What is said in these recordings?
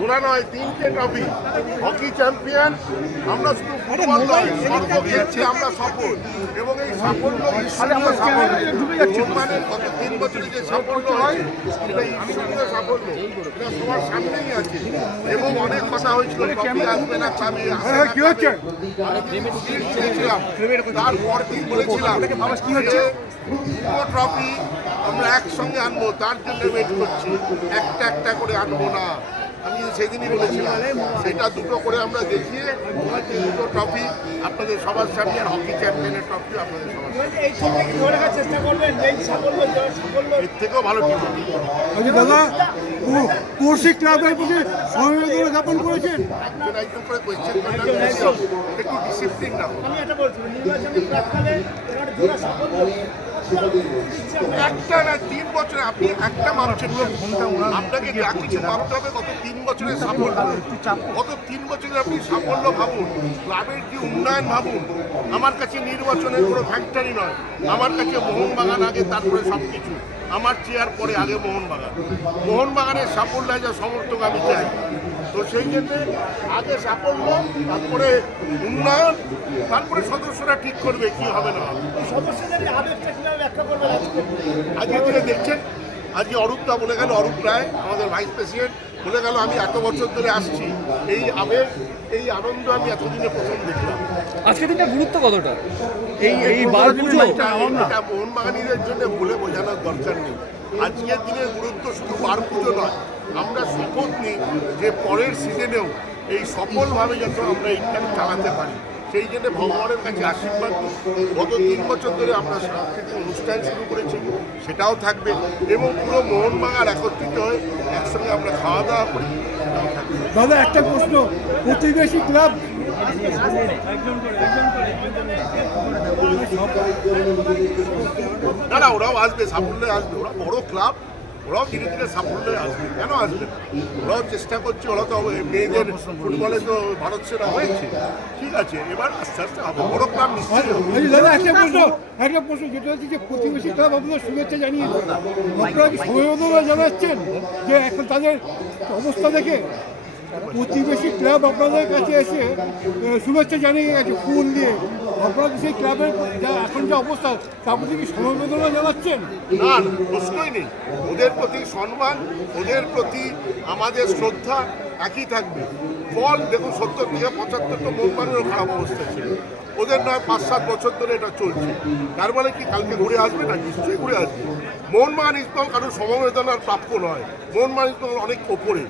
দুটা নয়, 3টে ট্রফি, হকি চ্যাম্পিয়ন। আমরা শুধু ফুটবল নয়, সর্বক্ষেত্রে আমরা সফল, এবং এই সাফল্য ঈশ্বরীয় সাফল্য। মোহনবাগানের গত 3 বছরে যে সাফল্য হয়েছে এটা ঈশ্বরীয় সাফল্য, এটা সবার সামনেই আছে। এবং অনেক কথা হয়েছিল ট্রফি আসবে না, ক্লাবে কি হচ্ছে, তারপর কি বলেছিলাম যে ট্রফি আমরা একসঙ্গে আনবো, তার জন্য ওয়েট করছি, একটা একটা করে আনবো না। আমি সেদিনই বলেছিলাম, সেটা দুটো করে আমরা দেখিয়ে দুটো ট্রফি আপনাদের সবার সামনে, হকি চ্যাম্পিয়নের ট্রফি আপনাদের সবার এর থেকেও ভালো টিম। দাদা কোর্সি ক্লাবের প্রতি সমবেদনা জ্ঞাপন করেছেন। একজন করে কোয়েশ্চেন একটু ডিসিপ্লিন না, একটা না 3 বছরে আপনি একটা মাপছেন, আপনাকে যা কিছু মাপতে হবে গত 3 বছরের সাফল্য, গত 3 বছরে আপনি সাফল্য ভাবুন, ক্লাবের যে উন্নয়ন ভাবুন। আমার কাছে নির্বাচনের কোনো ফ্যাক্টরি নয়, আমার কাছে মোহনবাগান আগে, তারপরে সব কিছু। আমার চেয়ার পরে, আগে মোহনবাগান। মোহনবাগানের সাফল্য যা সমর্থক আমি চাই, তো সেই জন্যে আগে সাফল্য, তারপরে উন্নয়ন, তারপরে সদস্যরা ঠিক করবে কি হবে না। আজকে দিনে দেখছেন, আজকে অরূপদা বলে গেল, অরূপ রায় আমাদের ভাইস প্রেসিডেন্ট বলে গেল, আমি এত বছর ধরে আসছি, এই আবেগ, এই আনন্দ আমি এতদিনে প্রথম দেখলাম। আজকে দিনটা গুরুত্ব কতটা? এই এটা মোহনবাগানীদের জন্য বলে বোঝানোর দরকার নেই। আজকের দিনের গুরুত্ব শুধু বার পুজো নয়, আমরা শপথ নিই যে পরের সিজনেও এই সফলভাবে যাতে আমরা এইটা চালাতে পারি, সেই জন্য ভগবানের কাছে আশীর্বাদ। গত 3 বছর ধরে আমরা সাংস্কৃতিক অনুষ্ঠান শুরু করেছি, সেটাও থাকবে, এবং পুরো মোহনবাগান একত্রিত হয়ে একসঙ্গে আমরা খাওয়া দাওয়া করি, সেটাও থাকবে। দাদা একটা প্রশ্ন, প্রতিবেশী ক্লাব না না, ওরাও আসবে, সাফল্যে আসবে, ওরা বড় ক্লাব, ওরাও ধীরে ধীরে সাফল্যে আসবে। কেন আসবে? ওরাও চেষ্টা করছে, ওরা তো মেয়েদের ফুটবলে তো ভারত সেরা হয়েছে, ঠিক আছে, এবার আস্তে আস্তে হবে, বড় ক্লাব নিশ্চয়ই হবে। দাদা একটা প্রশ্ন যেটা হচ্ছে যে প্রতিবেশী ক্লাব আপনাদের শুভেচ্ছা জানিয়েছে, আপনারা কি সমবেদনা জানাচ্ছেন যে এখন তাদের অবস্থা দেখে প্রতিবেশী ক্লাব আপনাদের কাছে এসে শুভেচ্ছা জানিয়ে গেছে ফুল দিয়ে, আপনারা সেই ক্লাবের যা এখন যে অবস্থা তার প্রতি কি সমবেদনা জানাচ্ছেন? না না, প্রশ্নই নেই। ওদের প্রতি সম্মান, ওদের প্রতি আমাদের শ্রদ্ধা একই থাকবে। ফল দেখুন, 70 থেকে 75 তো মোহনবাগানেরও খারাপ অবস্থা ছিল, ওদের নয় 5-7 বছর ধরে এটা চলছে। তার মানে কি কালকে ঘুরে আসবে না? নিশ্চয়ই ঘুরে আসবে। মোহনবাগান ইস্টবেঙ্গল কারোর সমবেদনার প্রাপ্য নয়, মোহনবাগান ইস্টবেঙ্গল অনেক ওপরে,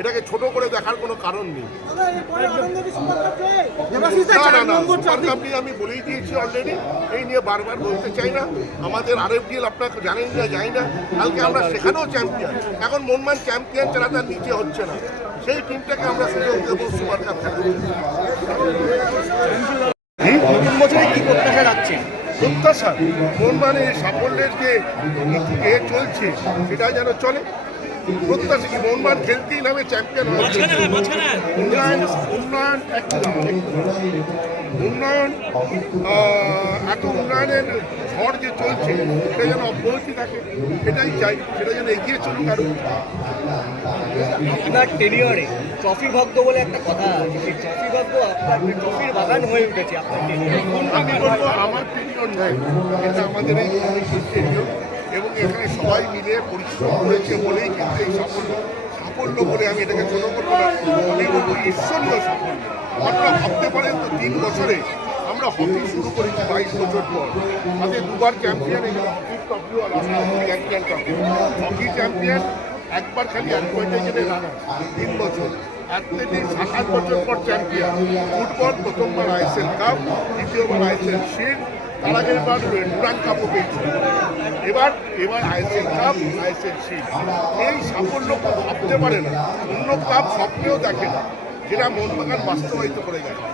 এটাকে ছোট করে দেখার কোনো কারণ নেই। আমি বলেই দিয়েছি অলরেডি, এই নিয়ে বারবার বলতে চাই না। আমাদের RFDL আপনাকে জানেন না, যাই না, কালকে আমরা সেখানেও চ্যাম্পিয়ন। এখন মোহনবাগান চ্যাম্পিয়ন ছাড়া তার নিচে হচ্ছে না, সেই টিমটাকে আমরা সুযোগ দেবো সুপার কাপ খেলাতে। নতুন বছরে কি প্রত্যাশা রাখছেন? প্রত্যাশা মোহনবাগানের সাফল্যের যে চলছে সেটা যেন চলে। প্রত্যাশা কি, মোহনবাগান খেলতেই নামে চ্যাম্পিয়ন হয়েছে। উন্নয়ন এত উন্নয়নের ঝড় যে চলছে সেটা যেন অব্যাহতি থাকে, এটাই চাই, সেটা যেন এগিয়ে চলুক আরো। আপনার টেনিয়রে ট্রফি ভাগ্য বলে একটা কথা আছে, সেই ট্রফি ভাগ্য আপনার ট্রফির বাগান হয়ে উঠেছে আপনার টেনিয়রে। আমি বলবো আমার টেনিয়র নয়, এটা আমাদের এই টেনিয়র, এবং এখানে সবাই মিলে পরিশ্রম করেছে বলেই কিন্তু এই সাফল্য বলে আমি এটাকে ছোট করবো না, আমি বলবো ঈশ্বরীয় সাফল্য। আপনারা ভাবতে পারেন তো 3 বছরে আমরা হকি শুরু করেছি 22 বছর পর, তাদের 2বার চ্যাম্পিয়ন, এখানে হকির ট্রফিও আর চ্যাম্পিয়ন ট্রফি। হকি চ্যাম্পিয়ন একবার খালি অ্যাডভান্টেজে রানা 3 বছর, অ্যাথলেটিক্স 7-8 বছর পর চ্যাম্পিয়ন, ফুটবল প্রথমবার ISL কাপ, দ্বিতীয়বার ISL শিল্ড, তার আগের বার ডুরান্ড কাপও পেয়েছে, এবার ISL কাপ, ISL শিল্ড। এই সাফল্য ভাবতে পারে না, অন্য ক্লাব স্বপ্নেও দেখে না, যেটা মোহনবাগান বাস্তবায়িত করে গেছে।